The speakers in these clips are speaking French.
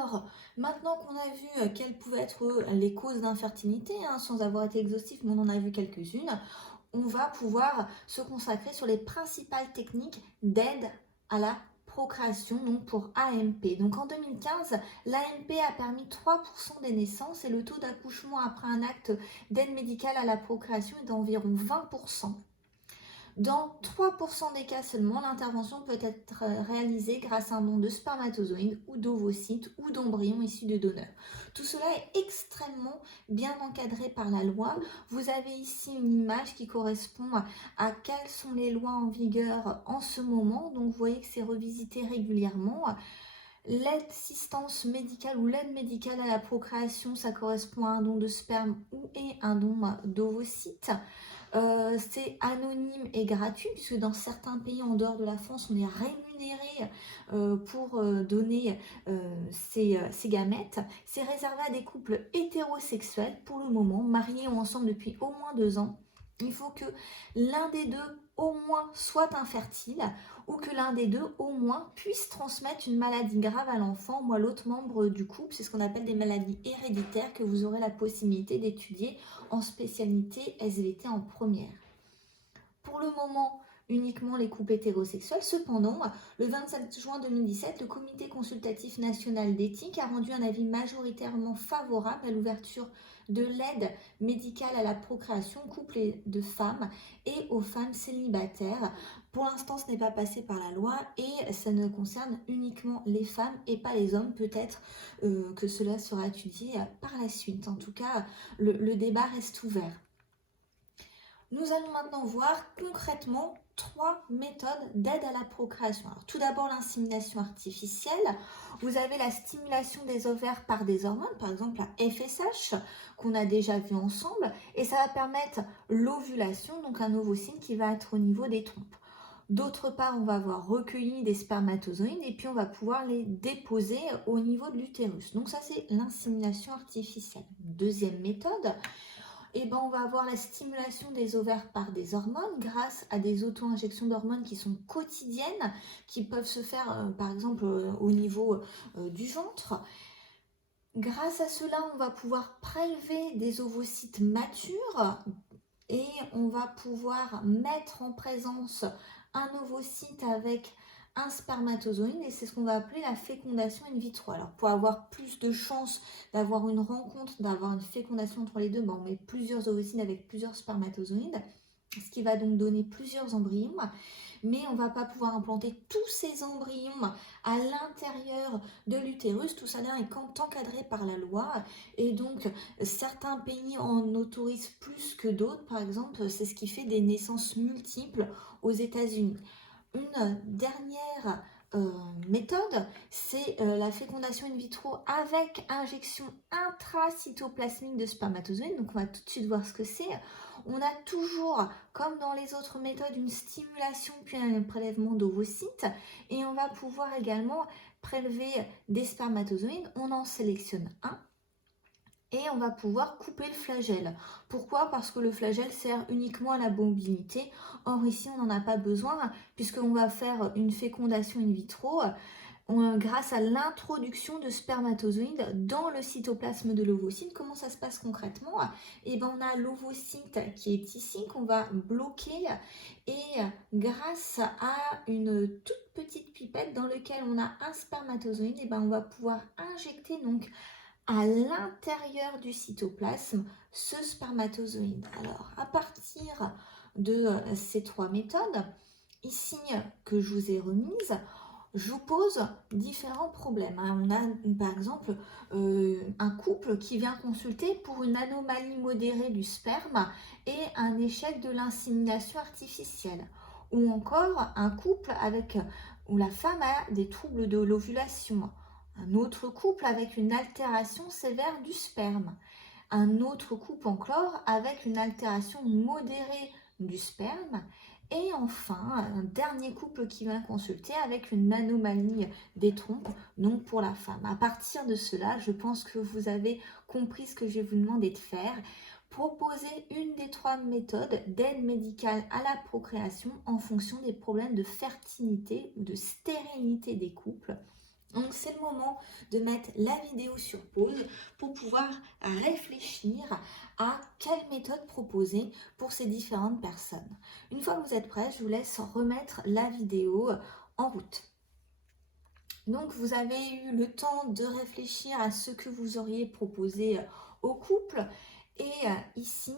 Alors, maintenant qu'on a vu quelles pouvaient être les causes d'infertilité, sans avoir été exhaustif, mais on en a vu quelques-unes, on va pouvoir se consacrer sur les principales techniques d'aide à la procréation, donc pour AMP. Donc en 2015, l'AMP a permis 3% des naissances et le taux d'accouchement après un acte d'aide médicale à la procréation est d'environ 20%. Dans 3% des cas seulement, l'intervention peut être réalisée grâce à un don de spermatozoïdes ou d'ovocytes ou d'embryons issus de donneurs. Tout cela est extrêmement bien encadré par la loi. Vous avez ici une image qui correspond à quelles sont les lois en vigueur en ce moment. Donc vous voyez que c'est revisité régulièrement. L'assistance médicale ou l'aide médicale à la procréation, ça correspond à un don de sperme ou un don d'ovocytes. C'est anonyme et gratuit puisque dans certains pays en dehors de la France, on est rémunéré pour donner ces gamètes. C'est réservé à des couples hétérosexuels pour le moment, mariés ou ensemble depuis au moins 2 ans. Il faut que l'un des deux au moins soit infertile ou que l'un des deux au moins puisse transmettre une maladie grave à l'enfant ou à l'autre membre du couple. C'est ce qu'on appelle des maladies héréditaires que vous aurez la possibilité d'étudier en spécialité SVT en première. Pour le moment, uniquement les couples hétérosexuels. Cependant, le 27 juin 2017, le Comité consultatif national d'éthique a rendu un avis majoritairement favorable à l'ouverture de l'aide médicale à la procréation aux couples de femmes et aux femmes célibataires. Pour l'instant, ce n'est pas passé par la loi et ça ne concerne uniquement les femmes et pas les hommes. Peut-être que cela sera étudié par la suite. En tout cas, le débat reste ouvert. Nous allons maintenant voir concrètement 3 méthodes d'aide à la procréation. Alors, tout d'abord, l'insémination artificielle. Vous avez la stimulation des ovaires par des hormones, par exemple la FSH, qu'on a déjà vu ensemble, et ça va permettre l'ovulation, donc un ovocyte qui va être au niveau des trompes. D'autre part, on va avoir recueilli des spermatozoïdes et puis on va pouvoir les déposer au niveau de l'utérus. Donc ça, c'est l'insémination artificielle. Deuxième méthode, on va avoir la stimulation des ovaires par des hormones grâce à des auto-injections d'hormones qui sont quotidiennes, qui peuvent se faire par exemple au niveau du ventre. Grâce à cela, on va pouvoir prélever des ovocytes matures et on va pouvoir mettre en présence un ovocyte avec un spermatozoïde et c'est ce qu'on va appeler la fécondation in vitro. Alors pour avoir plus de chances d'avoir une rencontre, d'avoir une fécondation entre les deux, on met plusieurs ovocytes avec plusieurs spermatozoïdes, ce qui va donc donner plusieurs embryons, mais on ne va pas pouvoir implanter tous ces embryons à l'intérieur de l'utérus. Tout ça est encadré par la loi et donc certains pays en autorisent plus que d'autres. Par exemple, c'est ce qui fait des naissances multiples aux États-Unis. Une dernière méthode, c'est la fécondation in vitro avec injection intracytoplasmique de spermatozoïdes. Donc on va tout de suite voir ce que c'est. On a toujours, comme dans les autres méthodes, une stimulation puis un prélèvement d'ovocytes et on va pouvoir également prélever des spermatozoïdes. On en sélectionne un et on va pouvoir couper le flagelle. Pourquoi? Parce que le flagelle sert uniquement à la mobilité. Or ici, on n'en a pas besoin puisqu'on va faire une fécondation in vitro grâce à l'introduction de spermatozoïdes dans le cytoplasme de l'ovocyte. Comment ça se passe concrètement? On a l'ovocyte qui est ici, qu'on va bloquer et grâce à une toute petite pipette dans laquelle on a un spermatozoïde, on va pouvoir injecter donc à l'intérieur du cytoplasme ce spermatozoïde. Alors, à partir de ces 3 méthodes, ici que je vous ai remises, je vous pose différents problèmes. On a par exemple un couple qui vient consulter pour une anomalie modérée du sperme et un échec de l'insémination artificielle. Ou encore un couple où la femme a des troubles de l'ovulation. Un autre couple avec une altération sévère du sperme. Un autre couple encore avec une altération modérée du sperme. Et enfin, un dernier couple qui vient consulter avec une anomalie des trompes, donc pour la femme. À partir de cela, je pense que vous avez compris ce que je vais vous demander de faire. Proposer une des 3 méthodes d'aide médicale à la procréation en fonction des problèmes de fertilité ou de stérilité des couples. Donc c'est le moment de mettre la vidéo sur pause pour pouvoir réfléchir à quelle méthode proposer pour ces différentes personnes. Une fois que vous êtes prêts, je vous laisse remettre la vidéo en route. Donc vous avez eu le temps de réfléchir à ce que vous auriez proposé au couple. Et ici,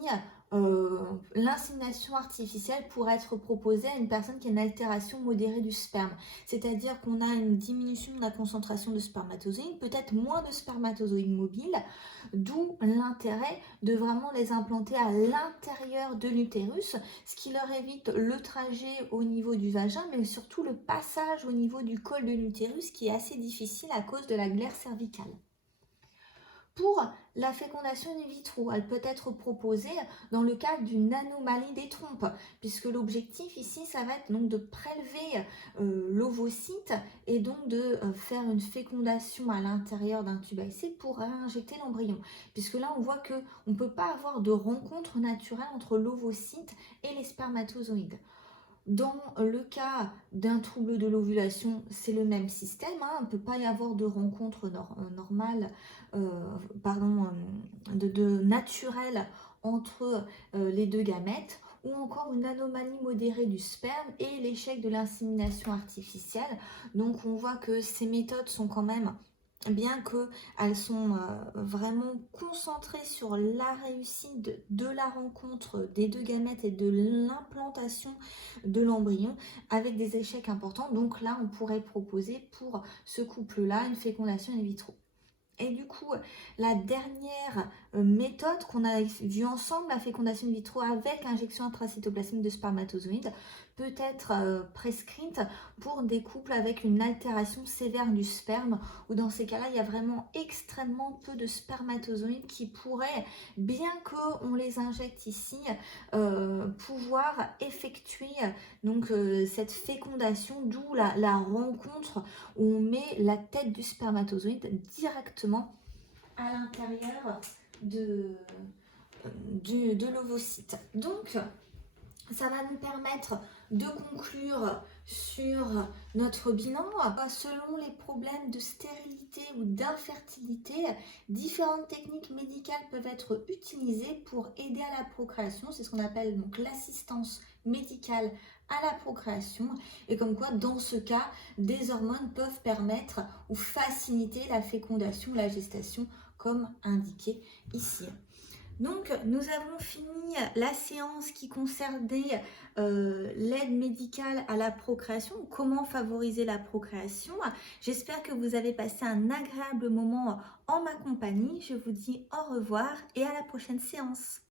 l'insémination artificielle pourrait être proposée à une personne qui a une altération modérée du sperme. C'est-à-dire qu'on a une diminution de la concentration de spermatozoïdes, peut-être moins de spermatozoïdes mobiles, d'où l'intérêt de vraiment les implanter à l'intérieur de l'utérus, ce qui leur évite le trajet au niveau du vagin, mais surtout le passage au niveau du col de l'utérus qui est assez difficile à cause de la glaire cervicale. Pour la fécondation in vitro, elle peut être proposée dans le cadre d'une anomalie des trompes, puisque l'objectif ici, ça va être donc de prélever l'ovocyte et donc de faire une fécondation à l'intérieur d'un tube à essai pour réinjecter l'embryon. Puisque là, on voit qu'on ne peut pas avoir de rencontre naturelle entre l'ovocyte et les spermatozoïdes. Dans le cas d'un trouble de l'ovulation, c'est le même système. On ne peut pas y avoir de rencontre normale, naturelle entre les deux gamètes, ou encore une anomalie modérée du sperme et l'échec de l'insémination artificielle. Donc on voit que ces méthodes sont quand même, bien qu'elles sont vraiment concentrées sur la réussite de la rencontre des deux gamètes et de l'implantation de l'embryon avec des échecs importants. Donc là, on pourrait proposer pour ce couple-là une fécondation in vitro. Et du coup, la dernière méthode qu'on a vue ensemble, la fécondation in vitro avec injection intracytoplasmique de spermatozoïdes, peut être prescrite pour des couples avec une altération sévère du sperme, où dans ces cas-là, il y a vraiment extrêmement peu de spermatozoïdes qui pourraient, bien qu'on les injecte ici, pouvoir effectuer donc cette fécondation, d'où la rencontre où on met la tête du spermatozoïde directement à l'intérieur de l'ovocyte. Donc, ça va nous permettre de conclure sur notre bilan. Selon les problèmes de stérilité ou d'infertilité, différentes techniques médicales peuvent être utilisées pour aider à la procréation. C'est ce qu'on appelle donc l'assistance médicale à la procréation. Et comme quoi, dans ce cas, des hormones peuvent permettre ou faciliter la fécondation, la gestation, comme indiqué ici. Donc, nous avons fini la séance qui concernait l'aide médicale à la procréation, comment favoriser la procréation. J'espère que vous avez passé un agréable moment en ma compagnie. Je vous dis au revoir et à la prochaine séance.